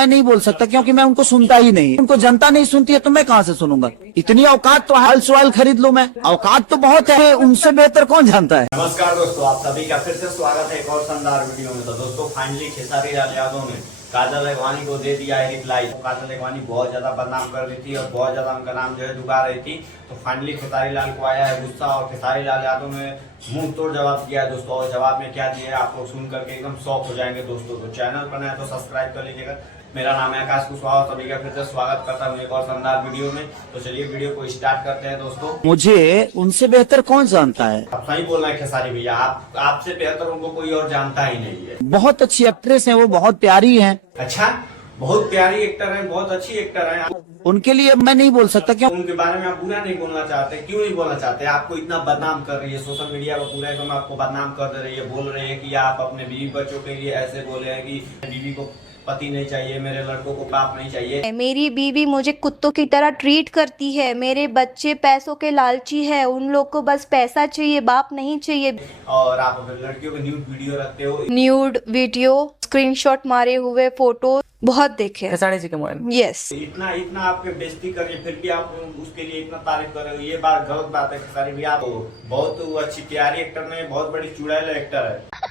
मैं नहीं बोल सकता, क्योंकि मैं उनको सुनता ही नहीं। उनको जनता नहीं सुनती है तो मैं कहाँ से सुनूंगा? इतनी औकात तो हाल सवाल खरीद लूं मैं, औकात तो बहुत है, उनसे बेहतर कौन जानता है। नमस्कार दोस्तों, आप सभी का फिर से स्वागत है एक और शानदार वीडियो में। तो दोस्तों फाइनली खेसारी लाल यादव ने काजल अगवानी को दे दिया है रिप्लाई। काजल अगवानी बहुत ज्यादा बदनाम कर रही थी और बहुत ज्यादा उनका नाम जो है डुबा रही थी। तो फाइनली खेसारी लाल को आया है गुस्सा और खेसारी लाल यादव ने मुंह तोड़ जवाब दिया है दोस्तों। और जवाब में क्या दिया है आपको सुन करके एकदम शॉक हो जाएंगे दोस्तों। तो चैनल पर नया तो सब्सक्राइब कर लीजिएगा। मेरा नाम है आकाश कुशवाहा और सभी का फिर से स्वागत करता हूँ एक और शानदार वीडियो में। तो चलिए वीडियो को स्टार्ट करते हैं दोस्तों। मुझे उनसे बेहतर कौन जानता है? आप सही बोल रहे हैं खेसारी भैया, आपसे बेहतर उनको कोई और जानता ही नहीं है। बहुत अच्छी एक्ट्रेस है वो, बहुत प्यारी है। अच्छा, बहुत प्यारी एक्टर है, बहुत अच्छी एक्टर है। उनके लिए मैं नहीं बोल सकता, क्यों? उनके बारे में आप बुरा नहीं बोलना चाहते? क्यों नहीं बोलना चाहते? आपको इतना बदनाम कर रही है सोशल मीडिया पर, पूरा एकदम आपको बदनाम कर दे रही है। बोल रहे हैं कि आप अपने बीवी बच्चों के लिए ऐसे बोले हैं कि बीवी को पति नहीं चाहिए, मेरे लड़कों को बाप नहीं चाहिए। मेरी बीवी मुझे कुत्तों की तरह ट्रीट करती है। मेरे बच्चे पैसों के लालची है, उन लोग को बस पैसा चाहिए, बाप नहीं चाहिए। और आप अपने लड़कियों के न्यूड वीडियो रखते हो। न्यूड वीडियो, स्क्रीनशॉट मारे हुए फोटो बहुत देखे हैं। खेसारी जी के मोबाइल। यस। इतना इतना आपके बेइज्जती कर रही है, फिर भी आप उसके लिए इतना तारीफ कर रहे हो, ये बात गलत बात है खेसारी भैया। आप बहुत अच्छी प्यारी एक्टर नहीं, बहुत बड़ी चुड़ैल एक्टर है।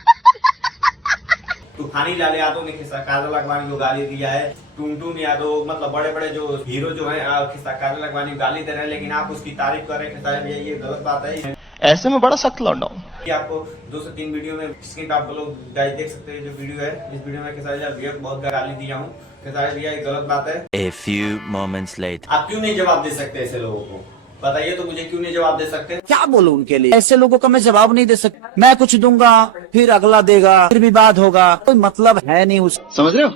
तूफानी लाल यादव ने काजल अगवानी को गाली दिया है। टुनटुन यादव, मतलब बड़े बड़े जो हीरो जो है काजल अगवानी को गाली दे रहे हैं, लेकिन आप उसकी तारीफ कर रहे हैं खेसारी भैया, ये गलत बात है। ऐसे में बड़ा सख्त लौंडा हूं कि आपको 2 से 3 वीडियो में स्क्रीन पे आप लोग गाइस देख सकते हैं जो वीडियो है। इस वीडियो में खेसारी लाल भैया को बहुत गाली दिया हूँ। खेसारी भैया ये गलत बात है। A few moments later. आप क्यों नहीं जवाब दे सकते ऐसे लोगों को? बताइए तो मुझे, क्यों नहीं जवाब दे सकते? क्या बोलूं उनके लिए? ऐसे लोगों का मैं जवाब नहीं दे सकता। मैं कुछ दूंगा, फिर अगला देगा, फिर विवाद होगा, कोई मतलब है नहीं उस। समझ रहे हो?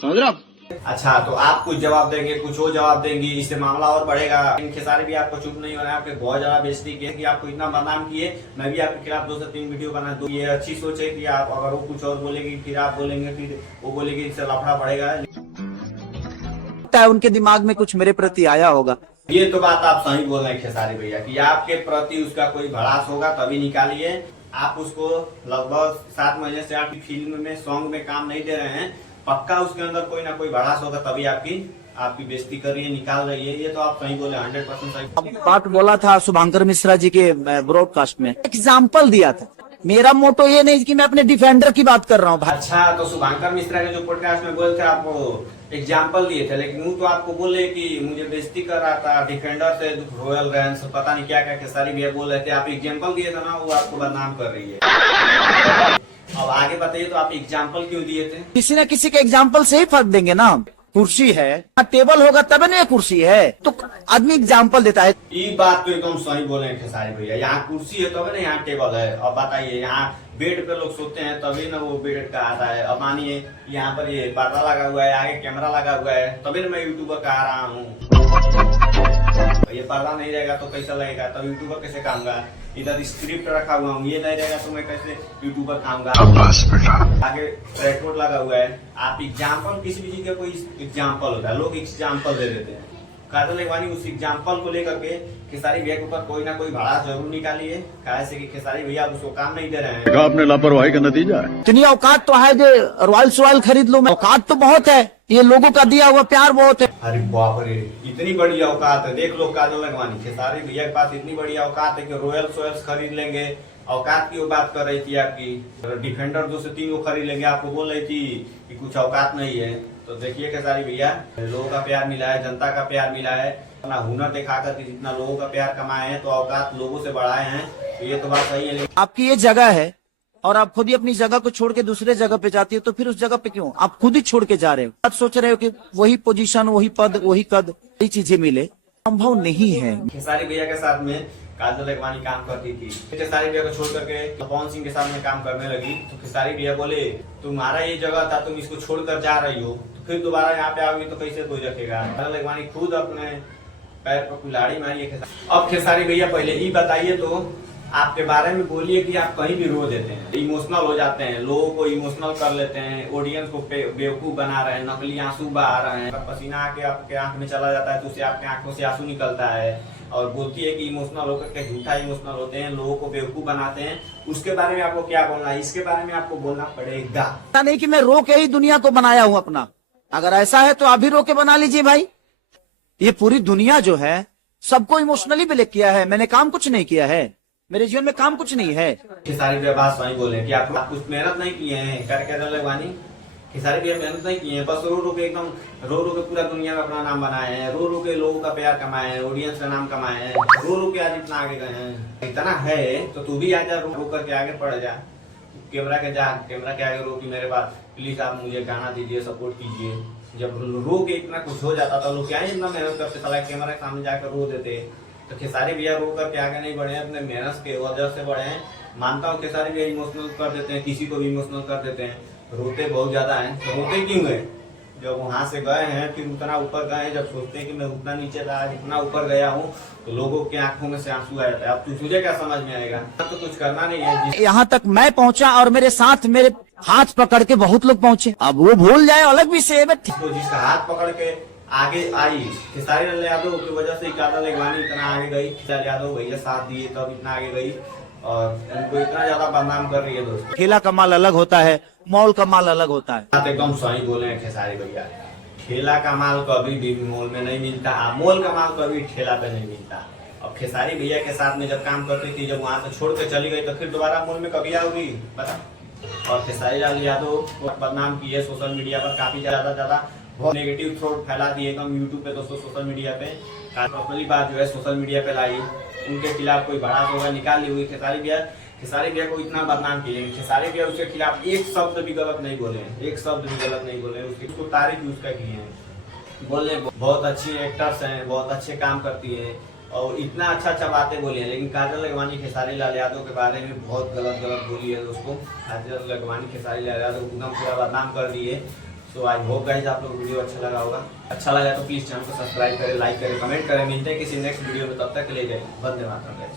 समझ रहे हो? अच्छा, तो आप कुछ जवाब देंगे, कुछ और जवाब देंगी, इससे मामला और बढ़ेगा। इन खेसारी भी आपको चुप नहीं होना है। आपके बहुत ज्यादा बेइज्जती की कि आपको इतना बदनाम किए। मैं भी आपके खिलाफ 2 से 3 वीडियो बना दूं। ये अच्छी सोच है कि आप अगर वो कुछ और बोलेगी, फिर आप बोलेंगे, फिर वो बोलेगी, इससे लफड़ा बढ़ेगा। उनके दिमाग में कुछ मेरे प्रति आया होगा। ये तो बात आप सही बोल रहे हैं खेसारी भैया कि आपके प्रति उसका कोई भड़ास होगा तभी निकालिए। आप उसको लगभग 7 महीने से आपकी फिल्म में, सॉन्ग में काम नहीं दे रहे हैं। पक्का उसके अंदर कोई ना कोई भड़ास होगा तभी आपकी बेइज्जती कर रही है, निकाल रही है। ये तो आप सही बोले, 100% सही बात बोला था शुभांकर मिश्रा जी के ब्रॉडकास्ट में, एग्जाम्पल दिया था। मेरा मोटो ये नहीं कि मैं अपने डिफेंडर की बात कर रहा हूँ। अच्छा, तो शुभांकर मिश्रा के जो पॉडकास्ट में बोले थे, आप एग्जाम्पल दिए थे, लेकिन वो तो आपको बोले कि मुझे बेइज्जती कर रहा था, डिफेंडर से रॉयल रेंस पता नहीं क्या क्या खेसारी भैया बोल रहे थे। आप एग्जाम्पल दिए थे ना, वो आपको बदनाम कर रही है। अब आगे बताइए, तो आप एग्जाम्पल क्यों दिए थे? किसी न किसी के एग्जाम्पल से ही फर्क देंगे ना। कुर्सी है, टेबल होगा तब ना कुर्सी है, तो आदमी एग्जाम्पल देता है। ये बात तो एकदम सही बोले हैं खेसारी भैया। यहाँ कुर्सी है तभी ना यहाँ टेबल है। अब बताइए, यहाँ बेड पे लोग सोते हैं तभी ना वो बेड का आता है। अब मानिए यहाँ पर ये पर्दा लगा हुआ है, आगे कैमरा लगा हुआ है, तभी ना मैं यूट्यूबर कह रहा हूँ। ये पर्दा नहीं रहेगा तो कैसा लगेगा? तब यूट्यूबर कैसे खाऊंगा? इधर स्क्रिप्ट रखा हुआ हूँ, ये नहीं रहेगा तो मैं कैसे यूट्यूबर खाऊंगा? आगे रेकॉर्ड लगा हुआ है। आप एग्जाम्पल, किसी भी चीज का कोई एग्जाम्पल होता है, लोग एग्जाम्पल दे देते हैं। काजल अगवानी उस एग्जाम्पल को लेकर के खेसारी भैया के ऊपर कोई ना कोई भड़ास जरूर निकालिए, कैसे कि खेसारी भैया उसको काम नहीं दे रहे हैं। आपने लापरवाही का नतीजा है। इतनी औकात तो है जो रॉयल सॉयल खरीद लूं मैं। औकात तो बहुत है, ये लोगों का दिया हुआ प्यार बहुत है। अरे बाप रे, इतनी बड़ी औकात है। देख लो काजल अगवानी, खेसारी भैया के पास इतनी बड़ी औकात है कि रॉयल सोयल्स खरीद लेंगे। औकात की वो बात कर रही थी आपकी, डिफेंडर 2 से 3 वो खरीद लेंगे। आपको बोल रही थी कि कुछ औकात नहीं है। तो देखिए खेसारी भैया, लोगों का प्यार मिला है, जनता का प्यार मिला है। अपना हुनर दिखाकर के जितना लोगों का प्यार कमाए हैं, तो औकात लोगों से बढ़ाए हैं। तो ये तो बात सही है। आपकी ये जगह है और आप खुद ही अपनी जगह को छोड़ के दूसरे जगह पे जाती हो, तो फिर उस जगह पे क्यों? आप खुद ही छोड़ के जा रहे हो। आप सोच रहे हो कि वही पोजीशन, वही पद, वही कद, वही चीजें मिले, संभव नहीं है। खेसारी भैया के साथ में काजल अगवानी काम करती थी। खेसारी भैया को छोड़ करके पवन सिंह के साथ में काम करने लगी। तो खेसारी भैया बोले, तुम्हारा ये जगह था, तुम इसको छोड़कर जा रही हो, तो फिर दोबारा यहाँ पे आओगी तो कैसे कोई रखेगा? काजल अगवानी खुद अपने पैर पर कुल्हाड़ी मारी है। अब खेसारी भैया पहले ही बताइए, तो आपके बारे में बोलिए कि आप कहीं भी रो देते हैं, इमोशनल हो जाते हैं, लोगों को इमोशनल कर लेते हैं, ऑडियंस को बेवकूफ बना रहे हैं, नकली आंसू बहा रहे हैं। पसीना आके आपके आंख में चला जाता है तो उससे आपके आंखों से आंसू निकलता है। और बोलती है कि इमोशनल होकर के झूठा इमोशनल होते हैं, लोगों को बेवकूफ बनाते हैं। उसके बारे में आपको क्या बोलना है? इसके बारे में आपको बोलना पड़ेगा। नहीं कि मैं रो के ही दुनिया को बनाया हूँ अपना, अगर ऐसा है तो आप भी रोके बना लीजिए भाई। ये पूरी दुनिया जो है सबको इमोशनली ब्लेक किया है। मैंने काम कुछ नहीं किया है, मेरे जीवन में काम कुछ नहीं है। खेसारी भैया बात सही बोले कि आप कुछ मेहनत नहीं किए हैं, करके लगवानी। खेसारी भैया मेहनत नहीं किए हैं, बस रो रो के एकदम रो रो के पूरा दुनिया में अपना नाम बनाए हैं, रो रो के लोगों का प्यार कमाए हैं, ऑडियंस का नाम कमाए हैं, रो रो के आज इतना आगे गए हैं। इतना है तो तू भी आजा, रो करके आगे बढ़ जा, कैमरा के आगे रो कि मेरे पास प्लीज आप मुझे गाना दीजिए, सपोर्ट कीजिए। जब रो के इतना कुछ हो जाता था, लोग क्या ही इतना मेहनत करते, साला कैमरा के सामने जाकर रो देते। तो खेसारी भैया रो करके आगे नहीं बढ़े, अपने मेहनत के वजह से बढ़े हैं। मानता हूँ खेसारी भैया इमोशनल कर देते हैं, किसी को भी इमोशनल कर देते हैं, रोते बहुत ज्यादा हैं। तो रोते क्यों है? जब वहां से गए हैं फिर उतना ऊपर गए हैं, जब सोचते हैं कि मैं उतना नीचे था, इतना ऊपर गया हूँ, तो लोगों के आंखों में से आंसू आ जाता है। अब तुझे क्या समझ में आएगा? तो कुछ करना नहीं है। यहाँ तक मैं पहुंचा और मेरे साथ मेरे हाथ पकड़ के बहुत लोग पहुंचे। अब वो भूल जाए अलग विषय है। तो जिसका हाथ पकड़ के आगे आई खेसारी लाल यादव की वजह से काजल लेगवानी इतना आगे गई। खेसारी यादव भैया साथ दिए तब इतना आगे गई और उनको इतना ज्यादा बदनाम कर रही है। दोस्तों, ठेला का माल अलग होता है, मॉल का माल अलग होता है। बात एकदम सही बोले हैं खेसारी भैया। ठेला का माल कभी भी मॉल में नहीं मिलता, मॉल का माल कभी ठेला पे नहीं मिलता। अब खेसारी भैया के साथ में जब काम करती थी, जब वहां से छोड़ के चली गई तो फिर दोबारा मॉल में कभी आओगी बता? और खेसारी लाल यादव बदनाम की है सोशल मीडिया पर, काफी ज्यादा बहुत नेगेटिव थ्रोट फैला दिए एकदम यूट्यूब पे। दोस्तों, सोशल मीडिया पे पर्सनली बात जो है सोशल मीडिया पे लाई, उनके खिलाफ कोई बड़ा होगा निकाल ली हुई। खेसारी भैया को इतना बदनाम किए, खेसारी भैया उसके खिलाफ एक शब्द भी गलत नहीं बोले, एक शब्द भी गलत नहीं बोले, उसको तारीफ उसका किए हैं। बोले बहुत अच्छी एक्टर्स हैं, बहुत अच्छे काम करती है और इतना अच्छा बातें बोली है। लेकिन काजल लेगवानी खेसारी लाल यादव के बारे में बहुत गलत बोली है। दोस्तों, काजल लेगवानी खेसारी लाल यादव एकदम पूरा बदनाम कर दिए। तो आई होप गाइस आप लोग वीडियो अच्छा लगा होगा। अच्छा लगा तो प्लीज चैनल को सब्सक्राइब करें, लाइक करें, कमेंट करें। मिलते हैं किसी नेक्स्ट वीडियो में, तब तक के लिए जय हिंद, वंदे मातरम।